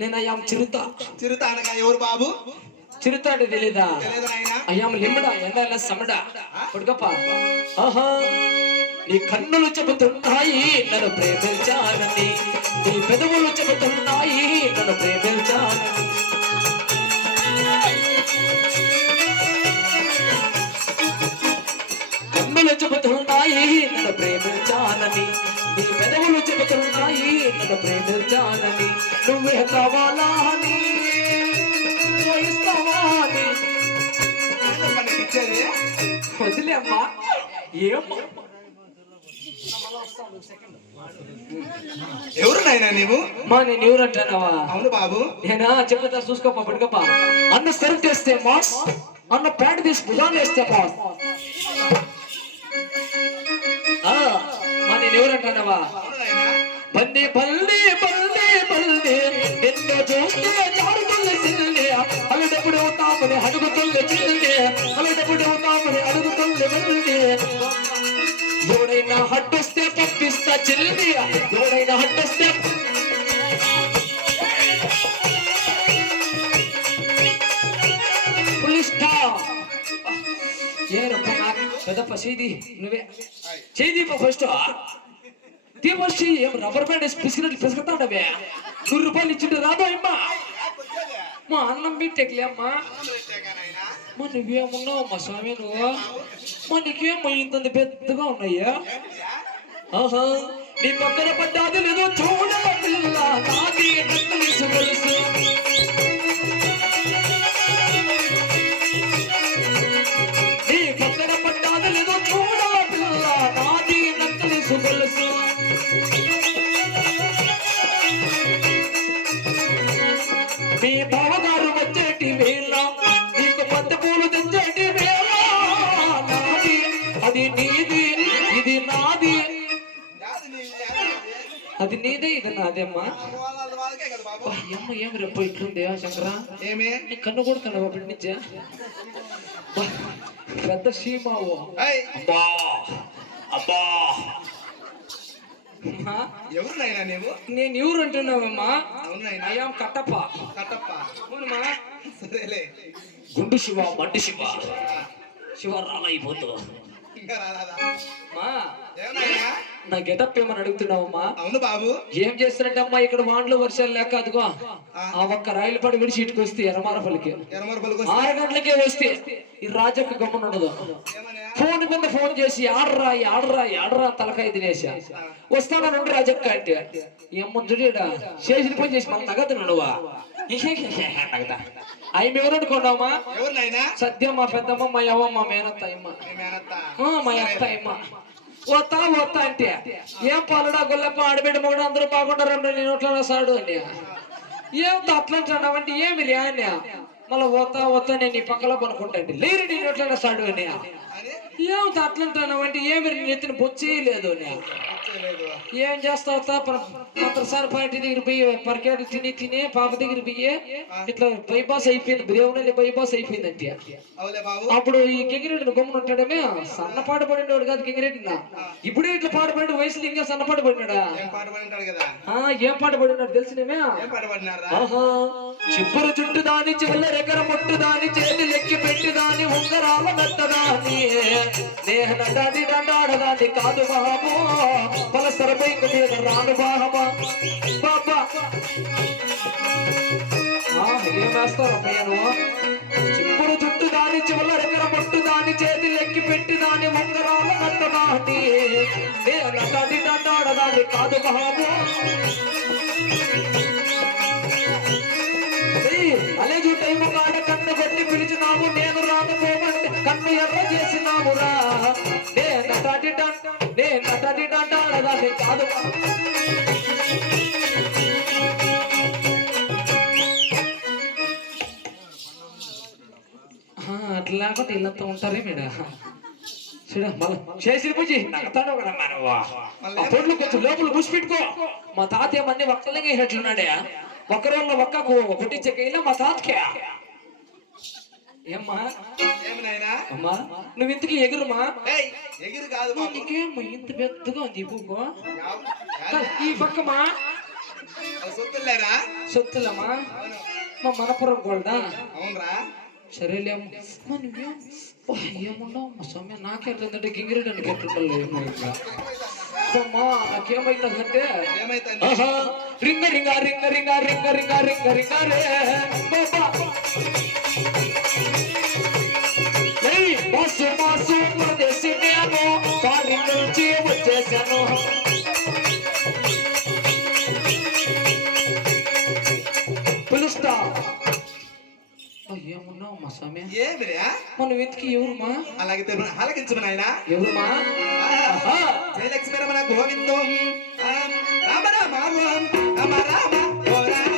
నేను అయ్యాం చిరుత. చిరుత అనగా ఎవరు బాబు? చిరుత అంటే తెలీదా? అయ్యాం లిమ్మడా ఎండ సమడా కొడుకప్ప. ఆహా నీ కన్నులు చెబుతున్నాయి నన్ను ప్రేమించాలని, నీ పెదవులు చెబుతున్నాయి నన్ను ప్రేమించాలని. కన్నులు చెబుతున్నాయి నన్ను ప్రేమించాలని, నీ పెదవులు చెబుతున్నాయి నన్ను ప్రేమించాలని. నువ్వే కావాలా అని వదిలే అమ్మా. ఎవరు నాయనా నీవు? మా నేను ఎవరు అంటానావా? అవును బాబు. నేనా చెప్తా చూసుకోపా పడుకోపా. అన్న సెర్వ్ చేస్తే మాస్, అన్న ప్యాంట్ తీసి భుజాన్ని వేస్తే పాస్. మా నేను ఎవరు అంటానావా? బండి బల్లి బల్లి బల్లి నిన్ను చూస్తే జారుతుంది సిల్లి, అలడప్పుడు అవుతామని అడుగుతుంది చిల్లి, అలడప్పుడు అవుతామని అడుగుతుంది వెళ్ళి. ఎవడైనా హట్టొస్తే పంపిస్తా చిల్లి, ఎవడైనా హట్టొస్తే పెద్దప్ప చేది నువ్వే చేది ఫస్ట్ తీసి ఏం రబ్బర్ బ్యాండ్ వేసి పిసినట్లు పిసుకుతాడవే. 100 రూపాయలు ఇచ్చింటే రాదు అమ్మా. మా అన్నం పెట్టేకలే అమ్మా. మా నువ్వేమున్నావమ్మా స్వామి నువ్వు? మా నీకేమో ఇంత పెద్దగా ఉన్నాయా? ఆహా నీ పక్కన పడ్డాది లేదు చూడ పిల్ల నాది తెలుసు తెలుసు. నీ పక్కన పడ్డాది లేదు చూడ పిల్ల నాది తెలుసు తెలుసు. మీ బావగారు వచ్చేటి వేళ నీకు పత్తి పూలు తెచ్చేటి వేళ, నాది అది నీది ఇది నాది, అది నీదే ఇది నాదే అమ్మా. అమ్మ ఏమి రేపు ఇట్లుంది శంకరా? ఏమే కన్ను కొడుతున్నావు అప్పటి నుంచే పెద్ద సీమావు. అబ్బా అబ్బా ఎవరు నాయనా నీవు? నేను ఎవరు అంటున్నావమ్మా? అయ్యా కట్టప్ప. కట్టప్ప అవునమ్మా. సరేలే. గుండు శివ మండు శివ శివ రాలైపోతు. నా గెటప్ ఏమని అడుగుతున్నావమ్మా? అవును బాబు. ఏం చేస్తున్నట్టు అమ్మా ఇక్కడ వాండ్లు వర్షాలు లేక అదిగో ఆ ఒక్క రైలు పడి విడిచి ఇటుకు వస్తే ఎర్రమారపల్లికి 6 గంటలకే వస్తే ఈ రాజక్క గమ్మన ఉండదు. ఫోన్ మీద ఫోన్ చేసి ఆడరా ఆడరా ఆడరా తలకాయ తినేసా వస్తానా నుండి రాజక్క అంటే ఏముంజుడా చేసిన పని చేసి మన తగదు నువ్వా తగదా అవి ఎవరు అనుకున్నావమ్మా? సద్యం మా పెద్దమ్మ మా యవ్వ మా మేనత్త అమ్మ మా అత్త అమ్మ. వస్తా వస్తా అంటే ఏం పలుడా గొల్లప్ప ఆడబిడ్డ మొగడు అందరూ బాగుంటారు నేను నోట్లో సాడు అని ఏమితో అట్లా అంటున్నావంటే ఏమి రే అని మళ్ళీ వస్తా వస్తా నేను నీ పక్కలో పనుకుంటాండి లేరు నీ నోట్లో సాడు అని ఏమితో అట్లా అంటున్నావంటే ఏమి నీ ఎత్తిన బొచ్చేయలేదు అని చేయలేదు. ఏం చేస్తావు మంత్రసారి పాయింట్ దగ్గర పోయి పరకేడు తిని తిని పాప దగ్గర పోయి ఇట్లా బైపాస్ అయిపోయింది బ్రేవునల్లి బైపాస్ అయిపోయింది అంటే అవులే బాబు. అప్పుడు ఈ కింగిరెడ్డిని గమ్మున ఉంటాడమే సన్నపాటు పడినవాడు కాదు కింగిరెడ్డినా ఇప్పుడే ఇట్లా పాట పడి వయసులో ఇంకా సన్నపాటు పడినాడా ఏం పాట పడింటాడు కదా. ఏం పాట పడినాడు తెలిసినమే ఏం పాట పడినారా? చిప్పురు చుట్టు దాని చివల్ల రెక్కర ముట్టు దాని చేతి లెక్కి పెట్టి దాని ఉంగరాల మెత్తదాని నేహ నటాడి దండాడదాన్ని కాదు బాబు పలసర బైక్ మీద రాను బాబా బాబా ఏం వేస్తావు అమ్మయ్య నువ్వు చిప్పురు చుట్టు దాని చివల్ల రెక్కర ముట్టు దాని చేతి లెక్కి పెట్టి దాని ఉంగరాల మెత్తదాని నేహ నటాడి దండాడదాన్ని కాదు బాబు అలేజు టైము కాడ కన్ను కొట్టి పిలిచినావు నేను రాకపోమంటే కన్ను ఎర్ర చేసినావురా నే నటటి డాడాడదాన్ని కాదు అట్లా లేకపోతే ఇల్లంతా ఉంటారే మీడ చూడ మళ్ళీ చేసి పూజ నగతాడు కదా మన పొడ్లు కొంచెం లోపల కూసిపెట్టుకో మా తాత ఏమన్నీ ఒక్కలిగా వేసేట్లున్నాడే ఒక్కరోళ్ళ ఒక్కకు పుట్టించే కైలా మా తాతకే ఏమ్మా ఏమి నాయనా? అమ్మా నువ్వు ఇంతకి ఎగురుమా ఏయ్, ఎగిరి కాదు బాబు. నీకేమ్మా ఇంత పెద్దగా ఉంది ఈ పువ్వు యావ్- ఈ పక్కమా అది సొత్తులేరా? సొత్తులమ్మా అవును. మా మనపురం గోల్డా అవునరా? సరేలేమ్మా నువ్వేం ఏమున్నావు మా సమయం నాకెట్లుందంటే గింగిరెడ్డానికి ఎట్లుండలేదు ఇట్లా అమ్మా నాకేమైతుందంటే ఏమైతుంది? రింగ రింగ రింగ రింగ రింగ రింగ రింగ రింగ రే మాసు మాసు ప్రదేశి నేను కారి నుంచి వచ్చేసాను పిలుస్తా ఏమున్నావు మా సమయం ఏమిరా? మనం ఇంతకి ఎవరుమా అలాగే ఆలకించు నాయనా. ఎవరుమా జయలక్ష్మి రమణ గోవిందం రామ రామ రామ రామ ఓ రామ.